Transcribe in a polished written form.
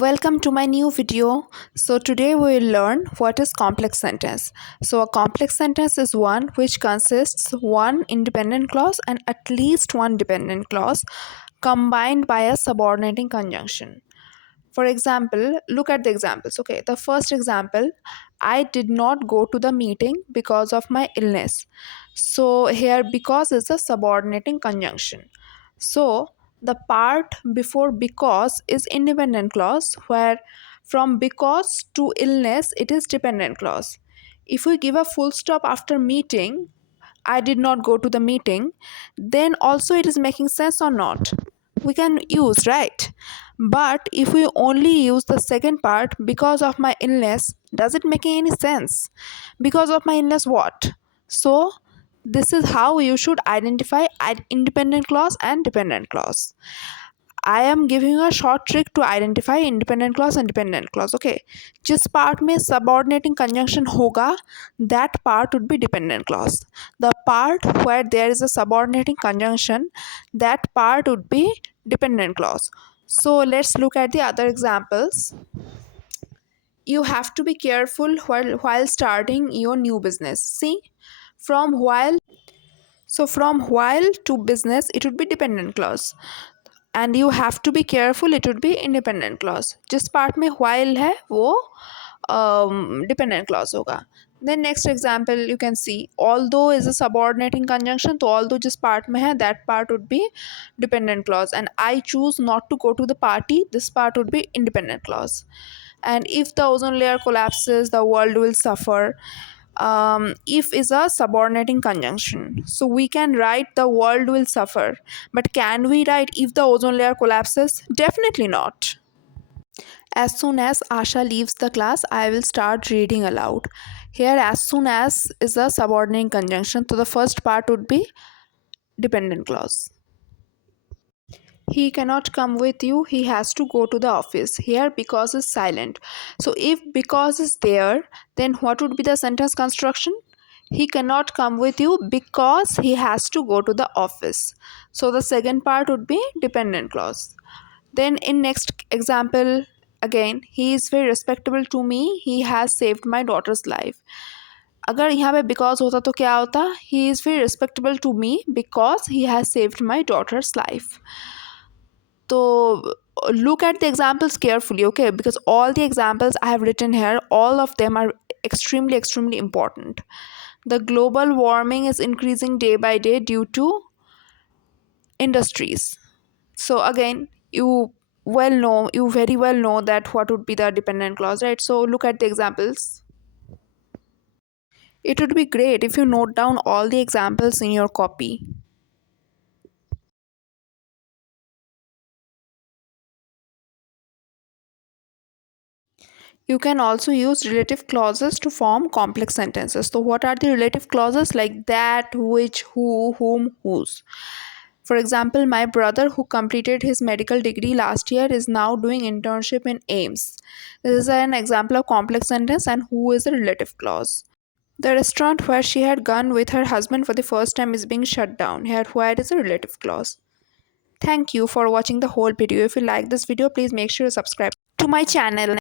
Welcome to my new video. So today we will learn what is complex sentence. So a complex sentence is one which consists one independent clause and at least one dependent clause combined by a subordinating conjunction. For example, look at the examples. Okay, the first example, I did not go to the meeting because of my illness. So here because is a subordinating conjunction. So the part before because is independent clause, where from because to illness it is dependent clause. If we give a full stop after meeting, I did not go to the meeting, then also it is making sense or not? We can use, right? But if we only use the second part, because of my illness, does it make any sense? Because of my illness, what? So, this is how you should identify independent clause and dependent clause. I am giving you a short trick to identify independent clause and dependent clause. Okay, जिस part में subordinating conjunction होगा, that part would be dependent clause. The part where there is a subordinating conjunction, that part would be dependent clause. So let's look at the other examples. You have to be careful while starting your new business. See, from while to business, it would be dependent clause. And you have to be careful, it would be independent clause. जिस part में while है वो dependent clause होगा. Then next example you can see although is a subordinating conjunction, तो although जिस part में है that part would be dependent clause. And I choose not to go to the party, this part would be independent clause. And if the ozone layer collapses, the world will suffer. If is a subordinating conjunction, so we can write the world will suffer, but can we write if the ozone layer collapses? Definitely not. As soon as Asha leaves the class, I will start reading aloud. Here as soon as is a subordinating conjunction, so the first part would be dependent clause. He cannot come with you, he has to go to the office. Here because is silent. So if because is there, then what would be the sentence construction? He cannot come with you because he has to go to the office. So the second part would be dependent clause. Then in next example, again, he is very respectable to me, he has saved my daughter's life. अगर यहाँ पे because होता तो क्या होता? He is very respectable to me because he has saved my daughter's life. So look at the examples carefully, okay, because all the examples I have written here, all of them are extremely important. The global warming is increasing day by day due to industries. So again, you very well know that what would be the dependent clause, right? So look at the examples. It would be great if you note down all the examples in your copy. You can also use relative clauses to form complex sentences. So what are the relative clauses? Like that, which, who, whom, whose. For example, my brother who completed his medical degree last year is now doing internship in AIMS. This is an example of complex sentence, and who is a relative clause. The restaurant where she had gone with her husband for the first time is being shut down. Here, where is a relative clause. Thank you for watching the whole video. If you like this video, please make sure to subscribe to my channel.